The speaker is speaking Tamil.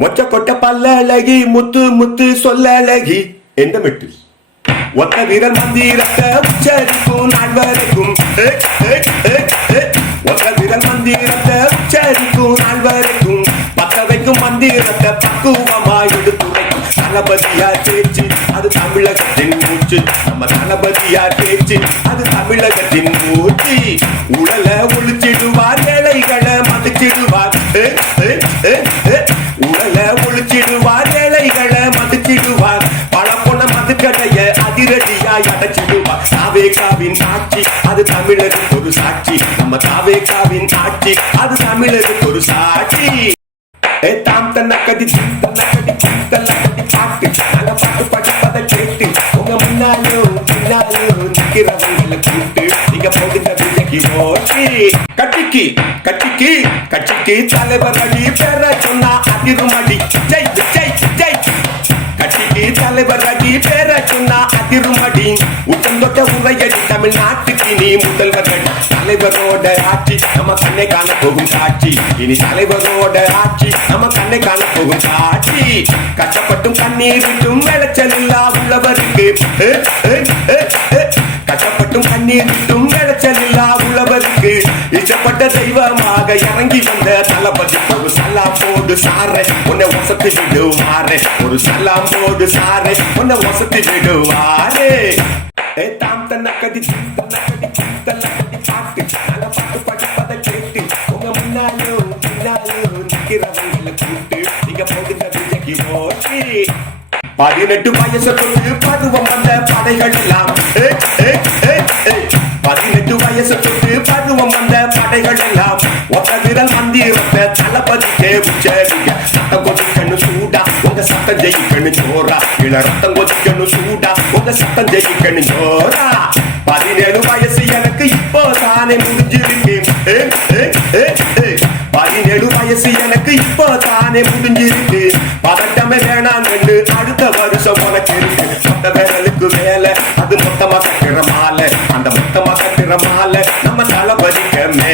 மொச்ச கொட்ட பல்ல அழகி முத்து முத்து சொல்ல அழகி எந்த மெட்டு? ஒத்த வீரர் மந்திரத்தை உச்சரிக்கும் நாள் வரைக்கும் ஒத்த வீரர் மந்திரத்தை உச்சரிக்கும் நாள் வரைக்கும் பத்த வைக்கும் மந்திரத்தை பக்குவமாய் எடுத்து வைக்கும் தளபதியா பேச்சு அது தமிழகத்தின் மூச்சு. நம்ம தளபதியா பேச்சு அது தமிழகத்தின் மூச்சு. உடலை ஒழிச்சிடுவார் வேலைகளை மதிச்சிடுவார். தாவேகாவின் ஆட்சி அது தமிழருக்கு ஒரு சாட்சி. நம்ம தாவேகாவின் ஆட்சி அது தமிழருக்கு ஒரு சாட்சி. ஏ தாம் தன்ன கடி தீம் தன்ன கடி தன்ன கடி பாட்டு நாங்க பாட்டு பாட்டு படிப்பதை கேட்டு உங்க முன்னாலும் பின்னாலும் நிக்கிறவங்களை கூட்டு நீங்க போடுங்க விஜய்க்கு ஓட்டி. கட்டிக்கு கட்டிக்கு கட்சிக்கு தலைவர் அடி பெற சொன்னா அதிருமடி ஜெய் ஜெய் ஜெய். கட்டிக்கு தலைவர் அடி பெற சொன்னா அதிருமடி உச்சம் போட்ட உரையடி தமிழ்நாட்டுக்கு நீ முதல்வர்கள் தலைவரோட ஆட்சி நம்ம கண்ணை காண போகும் காட்சி. இனி தலைவரோட ஆட்சி நம்ம கண்ணை காண போகும் காட்சி. கஷ்டப்பட்டும் கண்ணீர் விட்டும் விளைச்சல் இல்லா உள்ளவருக்கு. ஏ, கஷ்டப்பட்டும் கண்ணீர் விட்டும் விளைச்சல் இல்லா உள்ளவருக்கு. இஷ்டப்பட்ட தெய்வமாக இறங்கி வந்த தளபதி ஒரு சலாம் போடு சாரை உன்னை வசத்து விடுவாரே. ஒரு சலாம் போடு சாரை உன்னை வசத்து விடுவாரே. தாம் தன்ன கடி தீம் தன்ன கடி தீம் தன்ன கடி பாட்டு நாங்க பாட்டு படிப்பதை கேட்டு உங்க முன்னாலும் பின்னாலும் நிக்கிறவங்களை கூட்டு நீங்க போடுங்க விஜய்க்கு ஓட்டி பதினெட்டு வயசு தொட்டு பருவம் வந்த படைகள் எல்லாம் ஏ, ஏ, ஏ, ஏ. பதினெட்டு வயசு தொட்டு பருவம் வந்த படைகள் எல்லாம் ஒத்த விரல் மந்திரத்தை தளபதிக்கே உச்சரிக்க சத்தம் கொதிக்கணும் சூடா உங்க சத்தம் ஜெயிக்கணும் ஜோரா இள ரத்தம் கொதிக்கணும் சூடா உங்க சத்தம் ஜெயிக்கணும் ஜோரா பதினேழு வயசு எனக்கு இப்போ தானே முடிஞ்சிருக்கு பதினேழு வயசு எனக்கு இப்போ தானே முடிஞ்சிருக்கு. பதட்டமே வேணாங்கன்னு அடுத்த வருஷம் உனக்கு இருக்கு. மொத்த விரலுக்கு வேலை அது மொத்தமா கட்டுற மாலை. அந்த மொத்தமா கட்டுற மாலை நம்ம தளபதிக்க மேல.